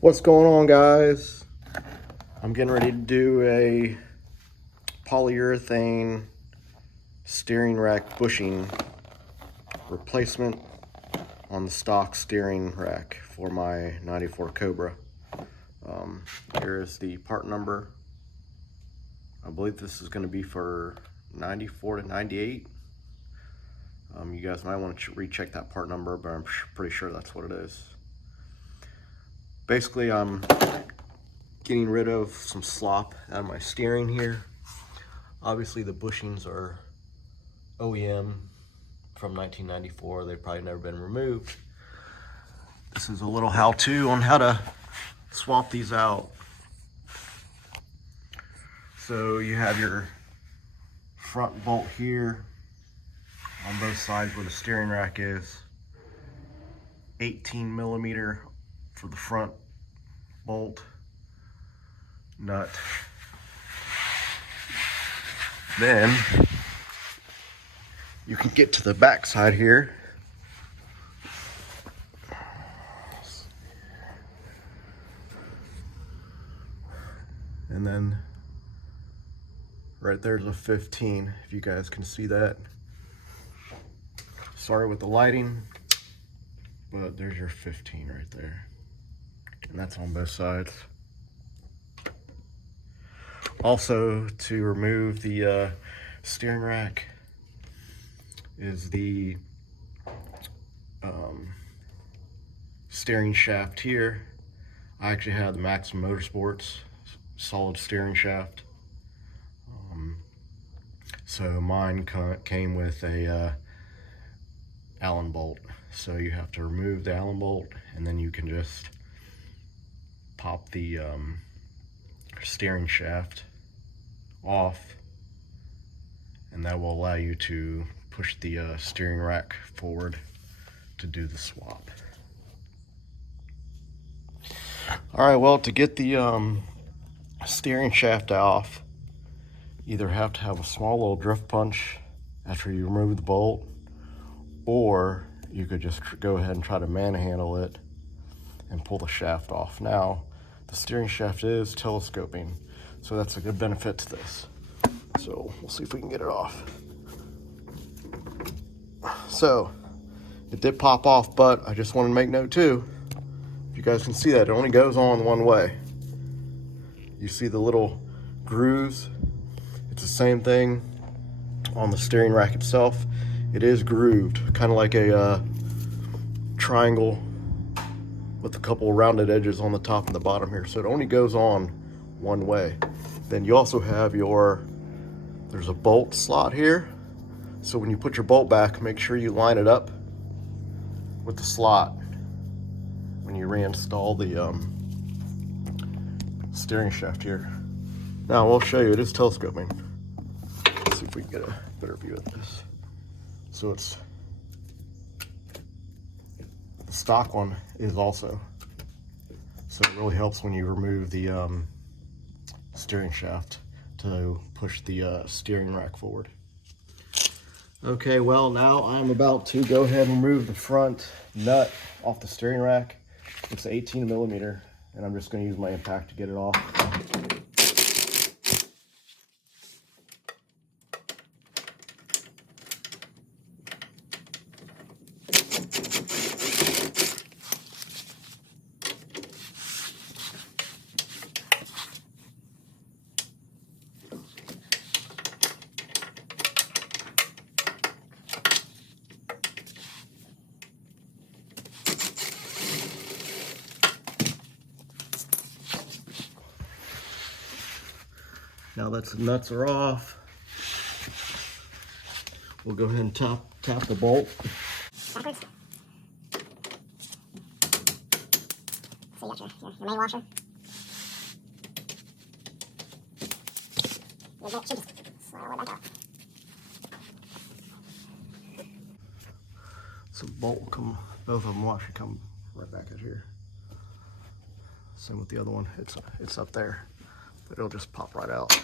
What's going on, guys? I'm getting ready to do a polyurethane steering rack bushing replacement on the stock steering rack for my 94 Cobra. Here is the part number. I believe this is going to be for 94 to 98. You guys might want to recheck that part number, but I'm pretty sure that's what it is. Basically, I'm getting rid of some slop out of my steering here. Obviously, the bushings are OEM from 1994. They've probably never been removed. This is a little how-to on how to swap these out. So you have your front bolt here on both sides where the steering rack is. 18 millimeter for the front bolt nut. Then you can get to the back side here. And then right there's a 15, if you guys can see that. Sorry with the lighting, but there's your 15 right there. And that's on both sides. Also, to remove the steering rack is the steering shaft here. I actually had the Maximum Motorsports solid steering shaft. So mine came with a Allen bolt. So you have to remove the Allen bolt, and then you can just pop the steering shaft off, and that will allow you to push the steering rack forward to do the swap. All right, well, to get the steering shaft off, either have to have a small little drift punch after you remove the bolt, or you could just go ahead and try to manhandle it and pull the shaft off. Now, the steering shaft is telescoping, so that's a good benefit to this. So we'll see if we can get it off. So it did pop off, but I just want to make note too, if you guys can see that, it only goes on one way. You see the little grooves? It's the same thing on the steering rack itself. It is grooved, kind of like a triangle with a couple rounded edges on the top and the bottom here. So it only goes on one way. Then you also have there's a bolt slot here. So when you put your bolt back, make sure you line it up with the slot when you reinstall the steering shaft here. Now we'll show you, it is telescoping. Let's see if we can get a better view of this. So the stock one is also. So it really helps when you remove the steering shaft to push the steering rack forward. Okay, well, now I'm about to go ahead and remove the front nut off the steering rack. It's 18 millimeter, and I'm just going to use my impact to get it off. Now that the nuts are off, we'll go ahead and tap the bolt. Backwards. So you got your main washer. Your bolt should just slide all the way back out. So the bolt will come, both of them will actually come right back out here. Same with the other one, it's up there, but it'll just pop right out.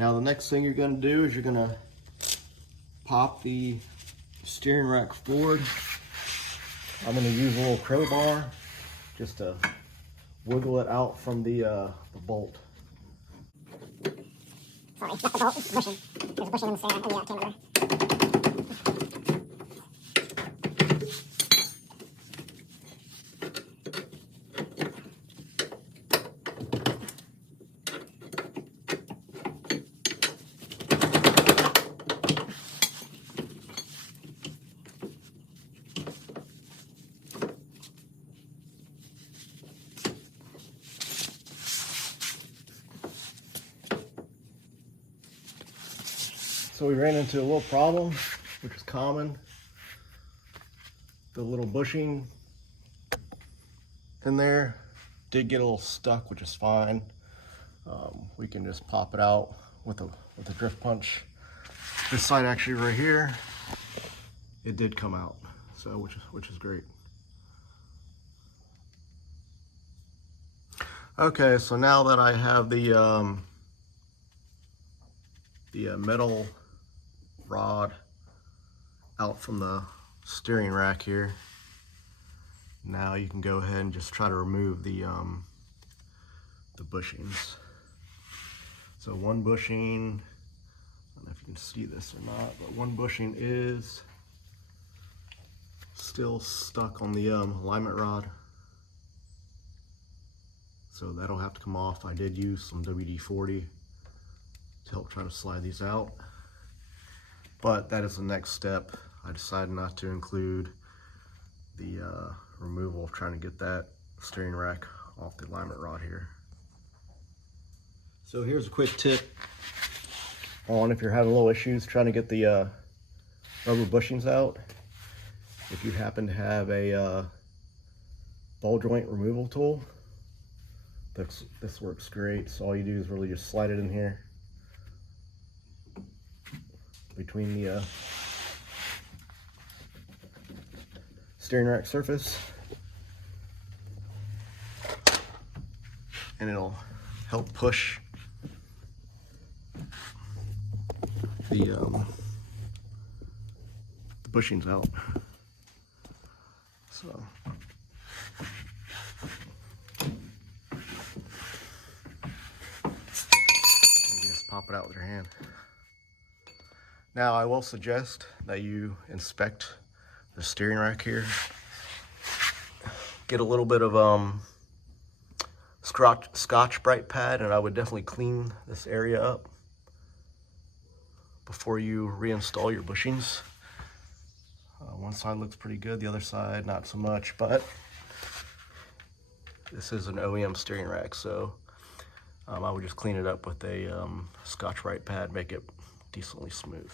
Now the next thing you're gonna do is you're gonna pop the steering rack forward. I'm gonna use a little crowbar just to wiggle it out from the bolt. Sorry, not the bolt, it's the bushing. There's a bushing in the steering rack. Oh yeah, I can't remember. So we ran into a little problem, which is common. The little bushing in there did get a little stuck, which is fine. We can just pop it out with a drift punch. This side actually right here, it did come out, so which is great. Okay, so now that I have the metal rod out from the steering rack here, now you can go ahead and just try to remove the bushings. So one bushing, I don't know if you can see this or not, but one bushing is still stuck on the alignment rod. So that'll have to come off. I did use some WD-40 to help try to slide these out. But that is the next step. I decided not to include the removal of trying to get that steering rack off the alignment rod here. So here's a quick tip on if you're having little issues trying to get the rubber bushings out. If you happen to have a ball joint removal tool, this works great. So all you do is really just slide it in here between the steering rack surface, and it'll help push the bushings out. So just pop it out with your hand. Now I will suggest that you inspect the steering rack here. Get a little bit of Scotch-Brite pad, and I would definitely clean this area up before you reinstall your bushings. One side looks pretty good, the other side not so much, but this is an OEM steering rack, so I would just clean it up with a Scotch-Brite pad, make it decently smooth.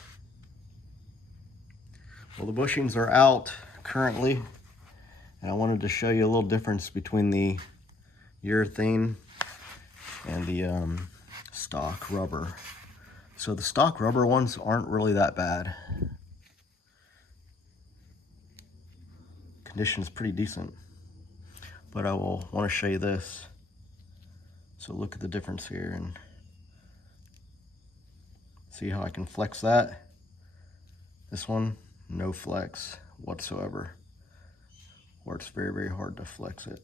Well, the bushings are out currently, and I wanted to show you a little difference between the urethane and the stock rubber. So the stock rubber ones aren't really that bad. Condition is pretty decent, but I will want to show you this. So look at the difference here and see how I can flex that. This one, no flex whatsoever. Works very, very hard to flex it.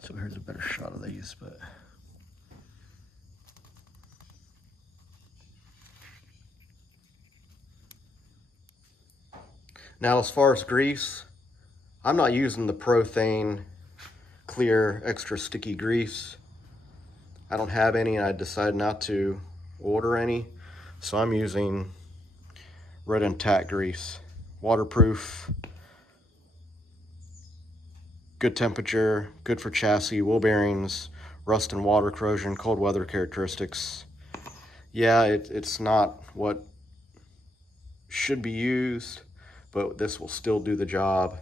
So here's a better shot of these, but now as far as grease, I'm not using the Prothane clear extra sticky grease. I don't have any, and I decided not to order any, so I'm using Red and Tack grease. Waterproof, good temperature, good for chassis, wheel bearings, rust and water corrosion, cold weather characteristics. Yeah, it's not what should be used, but this will still do the job.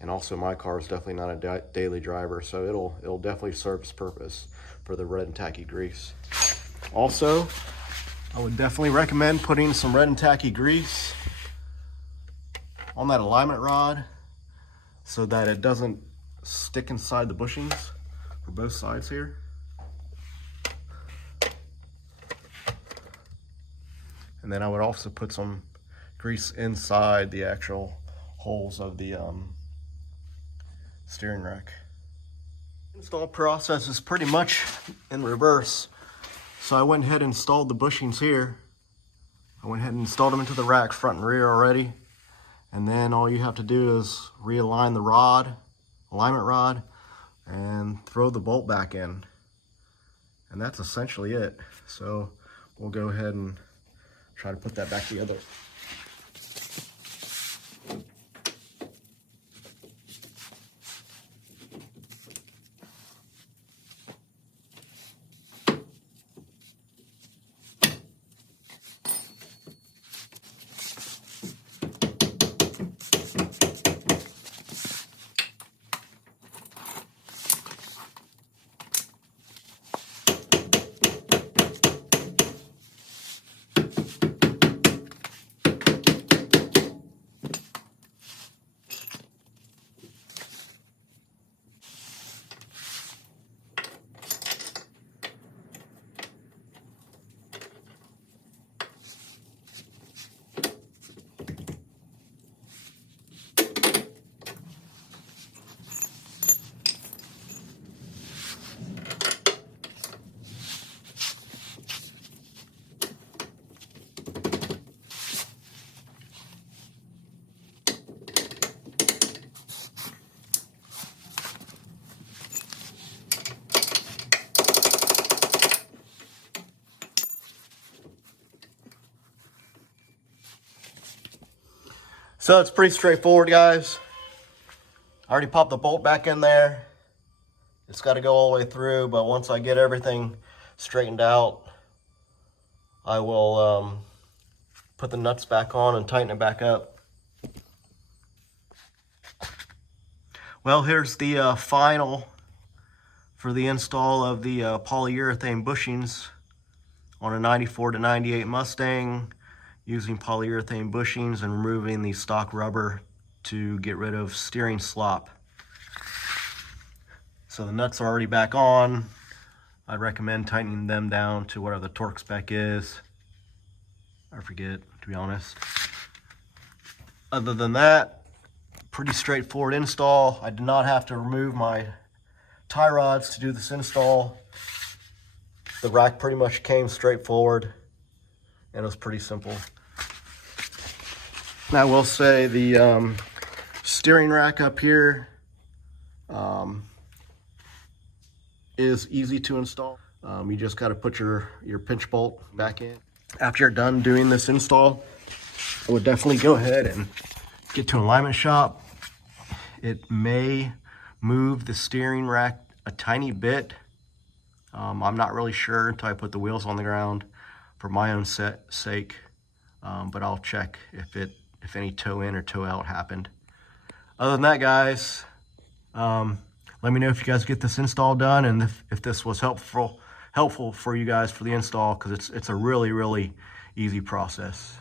And also my car is definitely not a daily driver, so it'll definitely serve its purpose for the Red and Tacky grease. Also, I would definitely recommend putting some Red and Tacky grease on that alignment rod so that it doesn't stick inside the bushings for both sides here. And then I would also put some grease inside the actual holes of the steering rack. Install process is pretty much in reverse. So I went ahead and installed the bushings here. I went ahead and installed them into the rack front and rear already. And then all you have to do is realign the rod, alignment rod, and throw the bolt back in. And that's essentially it. So we'll go ahead and try to put that back together. So it's pretty straightforward, guys. I already popped the bolt back in there. It's got to go all the way through, but once I get everything straightened out, I will put the nuts back on and tighten it back up. Well, here's the final for the install of the polyurethane bushings on a 94 to 98 Mustang, using polyurethane bushings and removing the stock rubber to get rid of steering slop. So the nuts are already back on. I'd recommend tightening them down to whatever the torque spec is. I forget, to be honest. Other than that, pretty straightforward install. I did not have to remove my tie rods to do this install. The rack pretty much came straight forward, and it was pretty simple. Now I will say the steering rack up here is easy to install. You just got to put your pinch bolt back in. After you're done doing this install, I would definitely go ahead and get to an alignment shop. It may move the steering rack a tiny bit. I'm not really sure until I put the wheels on the ground for my own sake, but I'll check if any toe in or toe out happened. Other than that, guys, let me know if you guys get this install done and if this was helpful for you guys for the install, because it's a really easy process.